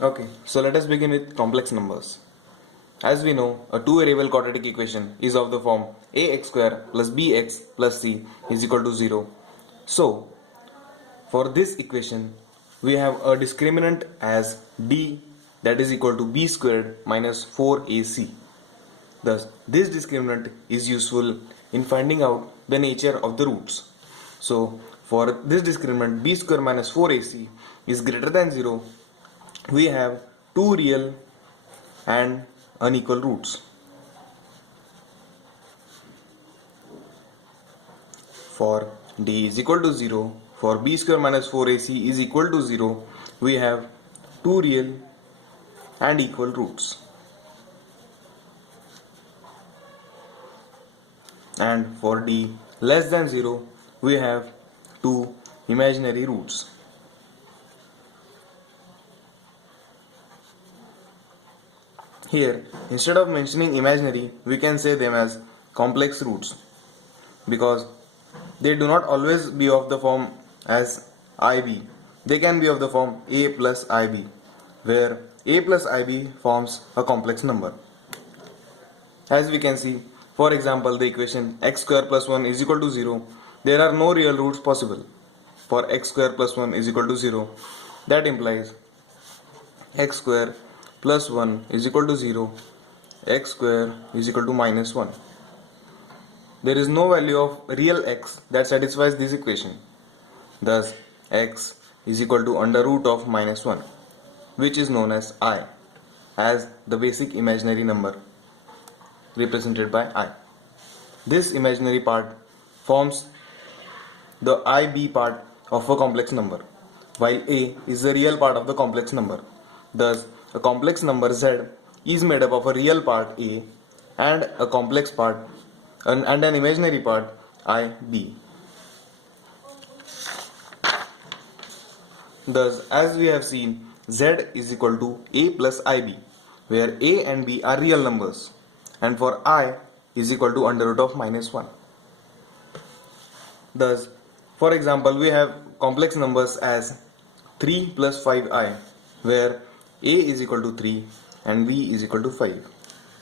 Okay, so let us begin with complex numbers. As we know, a two-variable quadratic equation is of the form ax square plus bx plus c is equal to 0. So, for this equation, we have a discriminant as d, that is equal to b squared minus 4ac. Thus, this discriminant is useful in finding out the nature of the roots. So, for this discriminant b square minus 4ac is greater than 0, we have two real and unequal roots. For d is equal to 0, for b square minus 4ac is equal to 0, we have two real and equal roots. And for d less than 0, we have two imaginary roots. Here, instead of mentioning imaginary, we can say them as complex roots because they do not always be of the form as IB. They can be of the form A plus IB, where A plus IB forms a complex number. As we can see, for example, the equation x square plus 1 is equal to 0, there are no real roots possible. For x square plus 1 is equal to 0, that implies x square plus 1 is equal to 0, x square is equal to minus 1. There is no value of real x that satisfies this equation. Thus, x is equal to under root of minus 1, which is known as I, as the basic imaginary number represented by I. This imaginary part forms the IB part of a complex number, while A is the real part of the complex number. Thus, a complex number Z is made up of a real part A and a complex part and an imaginary part IB. Thus, as we have seen, Z is equal to A plus IB, where A and B are real numbers, and for I is equal to under root of minus 1. Thus, for example, we have complex numbers as 3 plus 5i, where A is equal to 3 and B is equal to 5.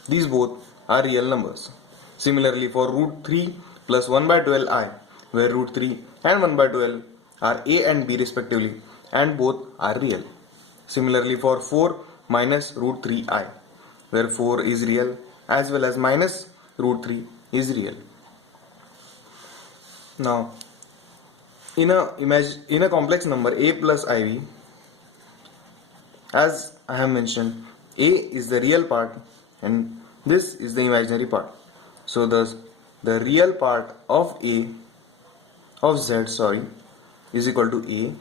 These both are real numbers. Similarly, for root 3 plus 1 by 12i, where root 3 and 1 by 12 are A and B respectively, and both are real. Similarly, for 4 minus root 3i, where 4 is real as well as minus root 3 is real. Now, in a complex number a plus iv, as I have mentioned, a is the real part and this is the imaginary part. So thus the real part of z is equal to a,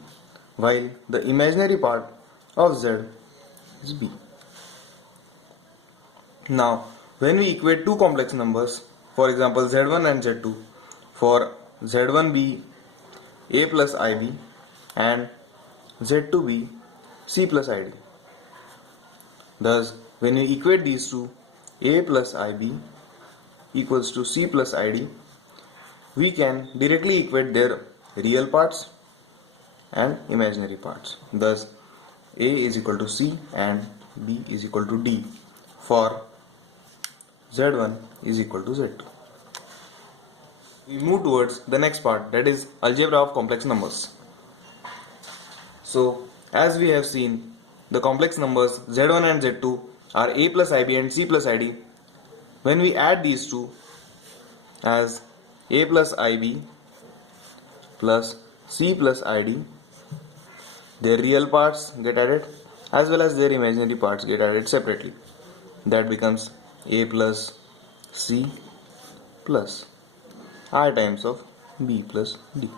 while the imaginary part of z is b. Now, when we equate two complex numbers, for example z1 and z2, for z1 be a plus ib and z2 be c plus id. Thus, when we equate these two, a plus ib equals to c plus id, we can directly equate their real parts and imaginary parts. Thus, a is equal to c and b is equal to d for z1 is equal to z2. We move towards the next part, that is algebra of complex numbers. So, as we have seen, the complex numbers z1 and z2 are a plus ib and c plus id. When we add these two as a plus ib plus c plus id, their real parts get added as well as their imaginary parts get added separately. That becomes a plus c plus I times of b plus d.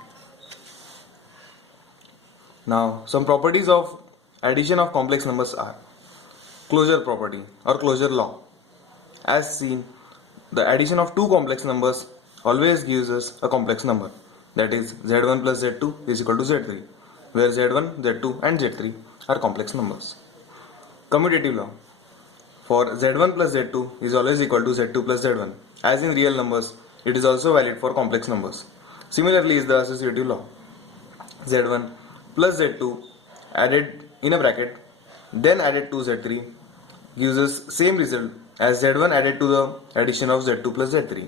Now, some properties of addition of complex numbers are closure property or closure law. As seen, the addition of two complex numbers always gives us a complex number, that is z1 plus z2 is equal to z3, where z1, z2 and z3 are complex numbers. Commutative law. For z1 plus z2 is always equal to z2 plus z1. As in real numbers, it is also valid for complex numbers. Similarly is the associative law. z1 plus z2 added in a bracket then added to z3 gives us same result as z1 added to the addition of z2 plus z3.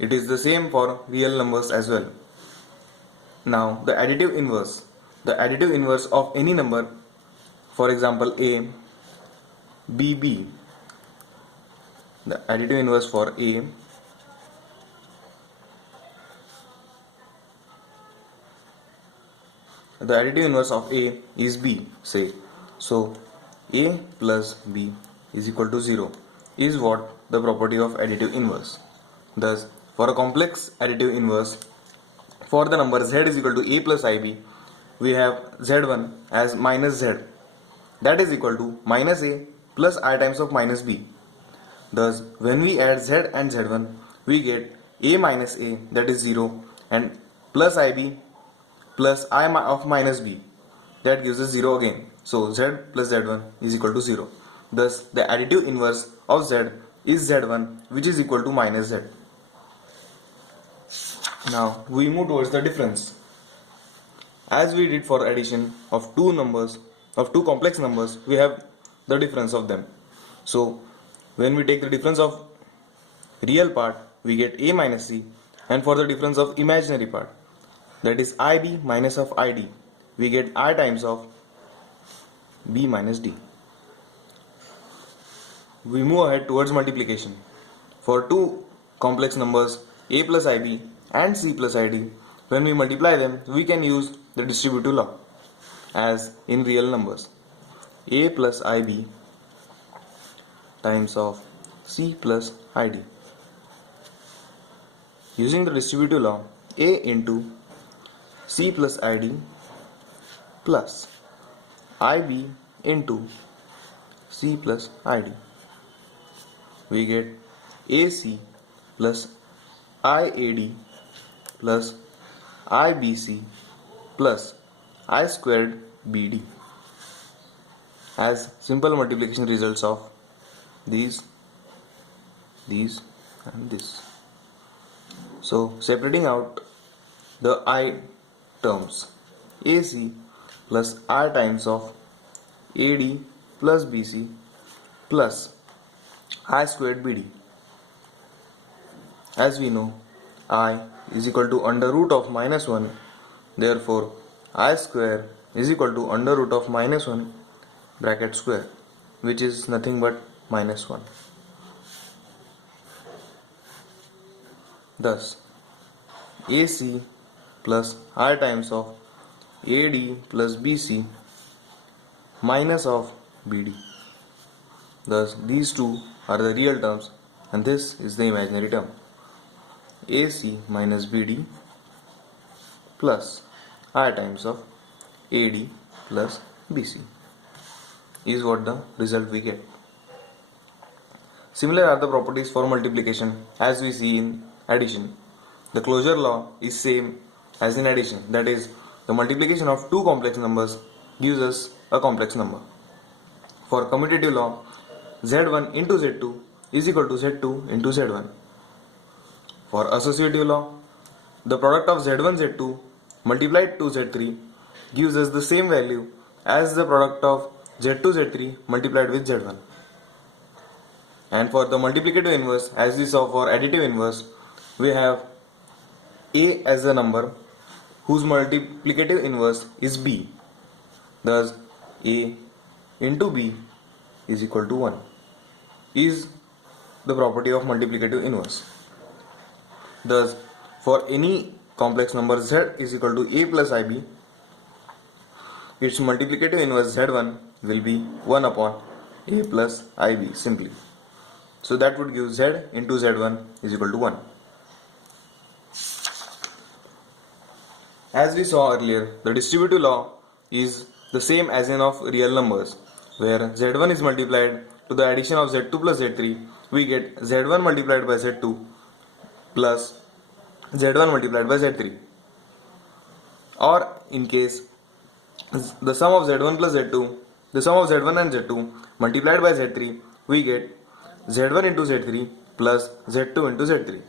It is the same for real numbers as well. Now the additive inverse. The additive inverse of any number, for example a, b, b. The additive inverse for a, the additive inverse of a is b, say. So a plus b is equal to 0 is what the property of additive inverse. Thus, for a complex additive inverse, for the number z is equal to a plus ib, we have z1 as minus z, that is equal to minus a plus I times of minus b. Thus, when we add z and z1, we get a minus a, that is 0, and plus ib plus I of minus b, that gives us 0 again. So z plus z1 is equal to 0. Thus, the additive inverse of z is z1, which is equal to minus z. Now we move towards the difference. As we did for addition of two complex numbers, we have the difference of them. So when we take the difference of real part, we get a minus c, and for the difference of imaginary part, that is ib minus of id, we get I times of b minus d. We move ahead towards multiplication. For two complex numbers a plus ib and c plus id, when we multiply them, we can use the distributive law as in real numbers. A plus ib times of c plus id. Using the distributive law, a into c plus id plus ib into c plus id, we get ac plus iad plus ibc plus I squared bd as simple multiplication results of these and this. So separating out the I terms, AC plus I times of AD plus BC plus I squared BD. As we know, I is equal to under root of minus 1, therefore I square is equal to under root of minus 1 bracket square, which is nothing but minus 1. Thus, AC plus I times of AD plus BC minus of BD. Thus, these two are the real terms and this is the imaginary term. AC minus BD plus I times of AD plus BC is what the result we get. Similar are the properties for multiplication as we see in addition. The closure law is same as in addition, that is, the multiplication of two complex numbers gives us a complex number. For commutative law, z1 into z2 is equal to z2 into z1. For associative law, the product of z1 z2 multiplied to z3 gives us the same value as the product of z2 z3 multiplied with z1. And for the multiplicative inverse, as we saw for additive inverse, we have a as a number whose multiplicative inverse is b. Thus, a into b is equal to 1 is the property of multiplicative inverse. Thus, for any complex number z is equal to a plus ib, its multiplicative inverse z1 will be 1 upon a plus ib simply. So that would give z into z1 is equal to 1. As we saw earlier, the distributive law is the same as in of real numbers, where z1 is multiplied to the addition of z2 plus z3, we get z1 multiplied by z2 plus z1 multiplied by z3. Or in case the sum of z1 plus z2, the sum of z1 and z2 multiplied by z3, we get z1 into z3 plus z2 into z3.